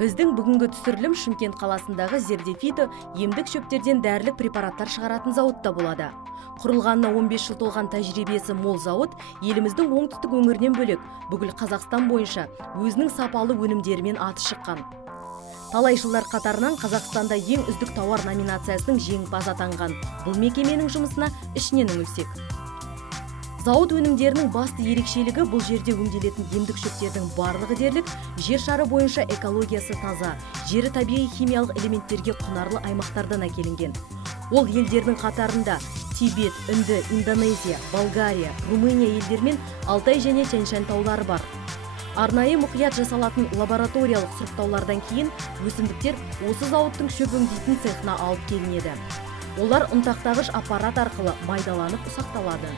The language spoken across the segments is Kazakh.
Біздің бүгінгі түсірілім Шымкент қаласындағы Зердефито емдік шөптерден дәрілік препараттар шығаратын зауытта болады. Құрылғанына 15 жыл толған тәжірибесі мол зауыт еліміздің оңтүстік өңірінен бөлек бүкіл Қазақстан бойынша өзінің сапалы өнімдерімен аты шыққан. Талай жылдар қатарынан Қазақстанда ең үздік тауар номинациясының жеңімпазы атанған бұл мекеменің жұмысына ішінен үңілсек. Зауыт өнімдерінің басты ерекшелігі бұл жерде өңделетін емдік шөптердің барлығы дерлік жер шары бойынша экологиясы таза, жері табиғи химиялық элементтерге құнарлы аймақтардан әкелінген. Ол елдердің қатарында Тибет, Үнді, Индонезия, Болгария, Румыния елдермен Алтай және Тянь-Шань таулары бар. Арнайы мұқият жасалатын лабораториялық сұрыптаулардан кейін өсімдіктер осы зауыттың шөп өңдейтін цехына алып келінеді. Олар ұнтақтағыш аппарат арқылы майдаланып ұсақталады.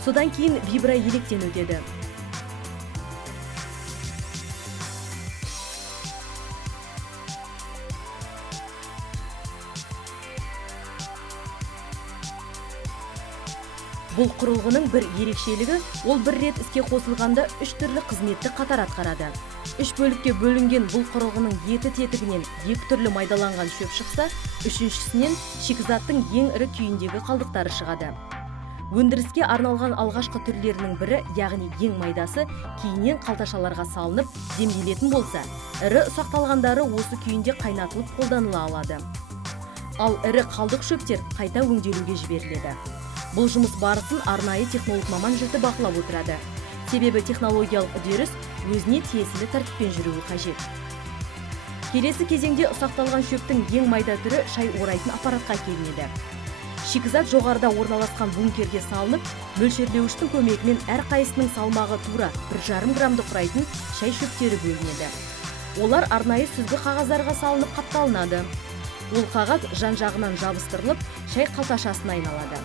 Содан кейін виброелектен өтеді. Бұл құрылғының бір ерекшелігі, ол бір рет іске қосылғанда 3 түрлі қызметті қатар атқарады. 3 бөлікке бөлінген бұл құрылғының еті тетігінен 2 түрлі майдаланған шөп шықса, үшіншісінен шикізаттың ең ірі күйіндегі қалдықтары шығады. Өндіріске арналған алғашқы түрлерінің бірі, яғни ең майдасы, кейіннен қалташаларға салынып, демделетін болса, ірі ұсақталғандары осы күйінде қайнатылып қолданыла алады. Ал ірі қалдық шөптер қайта өңделуге жіберіледі. Бұл жұмыс барысын арнайы технолог маман жіті бақылап отырады. Себебі технологиялық үдеріс өзіне тиесілі тәртіппен жүруі қажет. Келесі кезеңде ұсақталған шөптің ең майда түрі шай орайтын аппаратқа келінеді. Шикізат жоғарыда орналасқан бункерге салынып, мөлшерлеуіштің көмегімен әрқайсының салмағы тура 1,5 граммды құрайтын шай шөптері бөлінеді. Олар арнайы сүзгі қағаздарға салынып қапталынады. Ол қағаз жан-жағынан жабыстырылып, шай қалташасына айналады.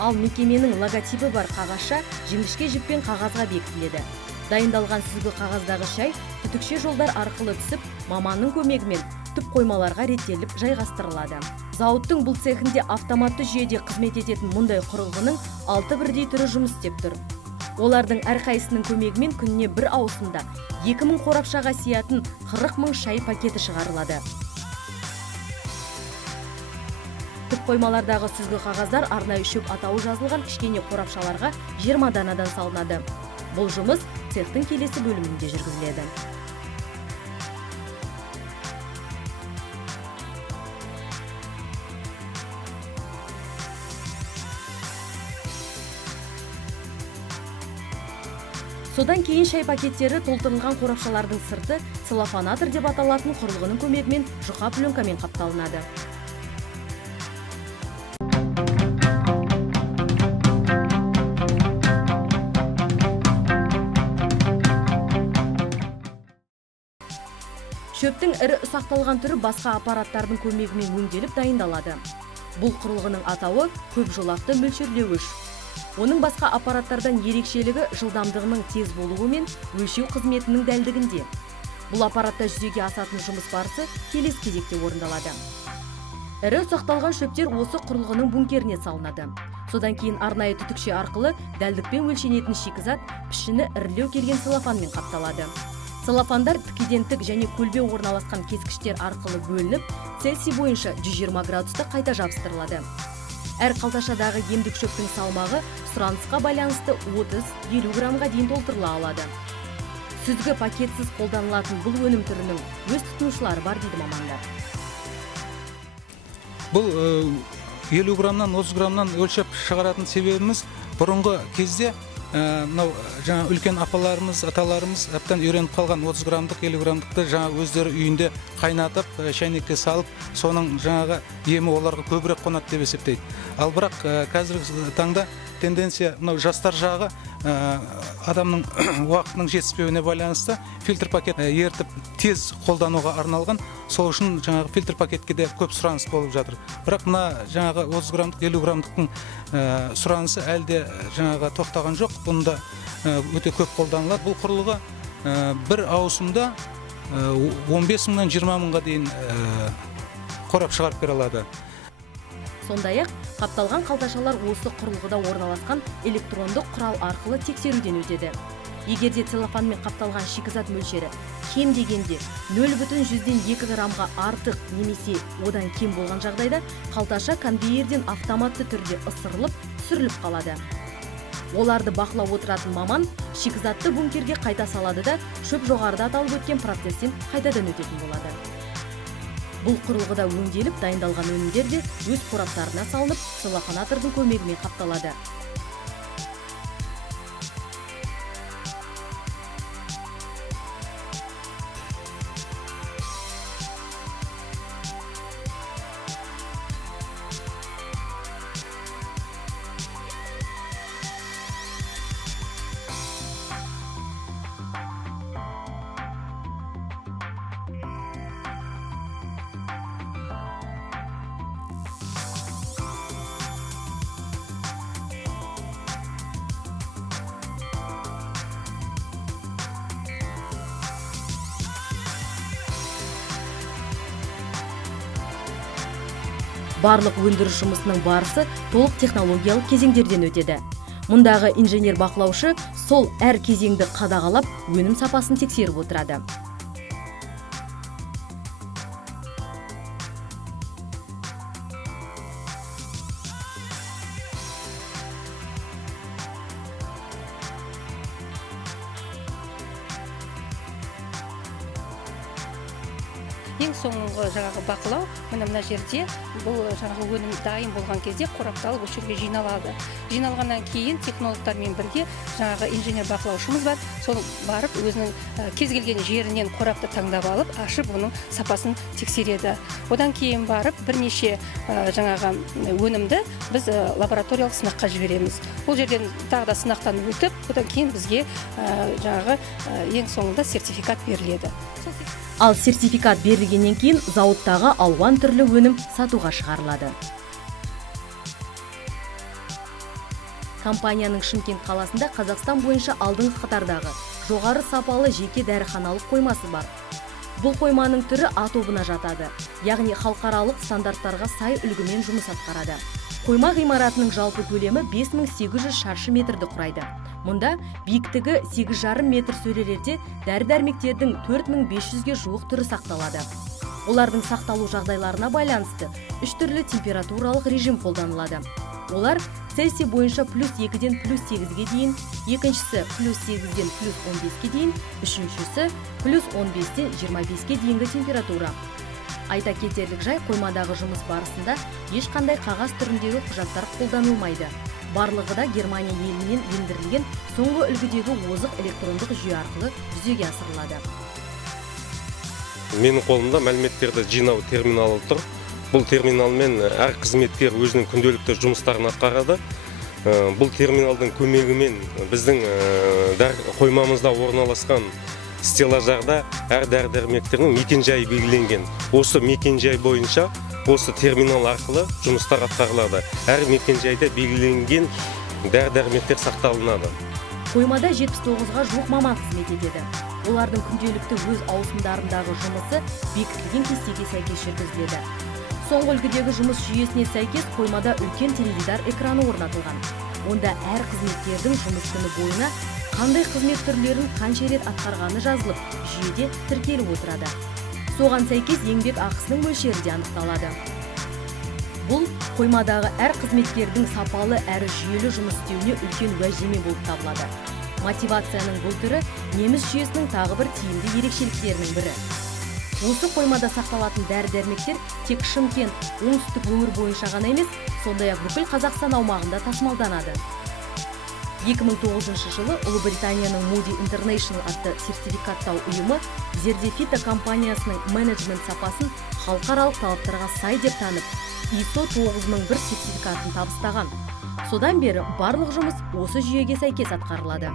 Ал мекеменің логотипі бар қағазша жіңішке жіппен қағазға бекітіледі. Дайындалған сүзгі қағаздағы шай түтікше жолдар арқылы түсіп, маманның көмегімен түп қоймаларға реттеліп жайғастырылады. Зауыттың бұл цехінде автоматты жүйеде қызмет ететін мұндай құрылғының 6 бірдей түрі жұмыс істеп тұр. Олардың әрқайсының көмегімен күніне бір ауысымда 2000 қорапшаға сиятын 40 000 шай пакеті шығарылады. Түп қоймалардағы сүзгі қағаздар арнайы шөп атауы жазылған кішкене қорапшаларға 20 данадан салынады. Бұл жұмыс цехтың келесі бөлімінде жүргізіледі. Содан кейін шай пакеттері толтырылған қорапшалардың сырты целлофанатор деп аталатын құрылғының көмегімен жұқа пленкамен қапталынады. Шөптің ірі ұсақталған түрі басқа аппараттардың көмегімен өңделіп дайындалады. Бұл құрылғының атауы көп жолақты мөлшерлеуіш. Оның басқа аппараттардан ерекшелігі жылдамдығының тез болуы мен өлшеу қызметінің дәлдігінде. Бұл аппаратта жүзеге асатын жұмыс барысы келесі кезекте орындалады. Ірі ұсақталған шөптер осы құрылғының бункеріне салынады. Содан кейін арнайы түтікше арқылы дәлдікпен өлшенетін шикізат пішіні ірілеу келген целлофанмен қапталады. Целлофандар тікеден тік және көлбеу орналасқан кескіштер арқылы бөлініп, Цельсий бойынша 120 градуста қайта жабыстырылады. Әр қалташадағы емдік шөптің салмағы сұранысқа байланысты 30-50 граммға дейін толтырыла алады. Сүзгі пакетсіз қолданылатын бұл өнім түрінің өз тұтынушылары бар дейді мамандар. Бұл 50 граммнан 30 граммнан өлшеп шығаратын себебіміз бұрынғы кезде жаңа үлкен апаларымыз, аталарымыз әптен үйреніп қалған 30 граммдық, 50 граммдықты жаңа өздері үйінде қайнатып, шайнекке салып, соның жаңағы емі оларға көбірек қонады деп есептейді. Ал бірақ қазіргі таңда тенденция жастар жағы адамның уақытының жетіспеуіне байланысты фильтр пакет ертіп тез қолдануға арналған, сол үшін жаңағы фильтр пакетке де көп сұраныс болып жатыр. Бірақ мына жаңағы 30 граммдық, 50 граммдықтың сұранысы әлде жаңағы тоқтаған жоқ. Бұнда өте көп қолданылады. Бұл құрылғы бір ауысымда 15 мыңнан 20 мыңға дейін қорап шығарып бере алады. Сондай-ақ, қапталған қалташалар осы құрылғыда орналасқан электрондық құрал арқылы тексеруден өтеді. Егерде целлофанмен қапталған шикізат мөлшері кем дегенде 0,2 граммға артық немесе одан кем болған жағдайда қалташа конвейерден автоматты түрде ысырылып, түсіріліп қалады. Оларды бақылап отыратын маман шикізатты бункерге қайта салады да шөп жоғарыда аталып өткен процестен қайтадан өтетін болады. Бұл құрылғыда өңделіп дайындалған өнімдер де өз қораптарына салынып, целлофанатордың көмегімен қапталады. Барлық өндіріс жұмысының барысы толық технологиялық кезеңдерден өтеді. Мұндағы инженер бақылаушы сол әр кезеңді қадағалап, өнім сапасын тексеріп отырады. Ең соңғы жаңағы бақылау, мына жерде бұл жаңағы өнім дайын болған кезде қорапталып осы жерге жиналады. Жиналғаннан кейін технологтармен бірге жаңағы инженер бақылаушымыз бар, сол барып өзінің кез келген жерінен қорапты таңдап алып, ашып оның сапасын тексереді. Одан кейін барып бірнеше жаңағы өнімді біз лабораториялық сынаққа жібереміз. Бұл жерден тағы да сынақтан өтіп, одан кейін бізге жаңағы ең соңында сертификат беріледі. Ал сертификат берілгеннен кейін зауыттағы алуан түрлі өнім сатуға шығарылады. Компанияның Шымкент қаласында Қазақстан бойынша алдыңғы қатардағы жоғары сапалы жеке дәріханалық қоймасы бар. Бұл қойманың түрі А тобына жатады, яғни халықаралық стандарттарға сай үлгімен жұмыс атқарады. Қойма ғимаратының жалпы көлемі 5800 шаршы метрді құрайды. Мұнда биіктігі 8,5 метр сөрелерде дәрі-дәрмектердің 4500-ге жуық түрі сақталады. Олардың сақталу жағдайларына байланысты 3 түрлі температуралық режим қолданылады. Олар Цельсий бойынша +2-ден +8-ге дейін, екіншісі +8-ден +15-ге дейін, үшіншісі +15-ден 25-ге дейінгі температура. Айта кетерлік жай, қоймадағы жұмыс барысында ешқандай қағаз түріндегі құжаттар қолданылмайды. Барлығы да Германия елінен ендірілген соңғы үлгідегі озық электрондық жүйе арқылы жүзеге асырылады. Менің қолымда мәліметтерді жинау терминалы тұр. Бұл терминалмен әр қызметкер өзінің күнделікті жұмыстарын атқарады. Бұл терминалдың көмегімен біздің қоймамызда орналасқан стеллаждарда әр дәрі-дәрмектердің мекен-жайы белгіленген. Осы мекен-жай бойынша осы терминал арқылы жұмыстар атқарылады. Әр мекен-жайда белгіленген дәрі-дәрмектер сақталынады. Қоймада 79-ға жуық маман қызмет етеді. Олардың күнделікті өз ауысымдарындағы жұмысы бекітілген кестеге сәйкес жүргізіледі. Соңғы үлгідегі жұмыс жүйесіне сәйкес қоймада үлкен теледидар экраны орнатылған. Онда әр қызметкердің жұмыс күні бойына қандай қызмет түрлерін қанша рет атқарғаны жазылып, жүйеде тіркеліп отырады. Соған сәйкес еңбек ақысының мөлшері де анықталады. Бұл қоймадағы әр қызметкердің сапалы әрі жүйелі жұмыс істеуіне үлкен уәждеме болып табылады. Мотивацияның бұл түрі неміс жүйесінің тағы бір тиімді ерекшеліктерінің бірі. Осы қоймада сақталатын дәрі-дәрмектер тек Шымкент, оңтүстік өңір бойынша ғана емес, сондай-ақ бүкіл Қазақстан аумағында тасымалданады. 2009 жылы Ұлыбританияның Moody International атты сертификаттау ұйымы Зердефита компаниясының менеджмент сапасын халықаралық талаптарға сай деп танып, ISO 9001 сертификатын табыстаған. Содан бері барлық жұмыс осы жүйеге сәйкес атқарылады.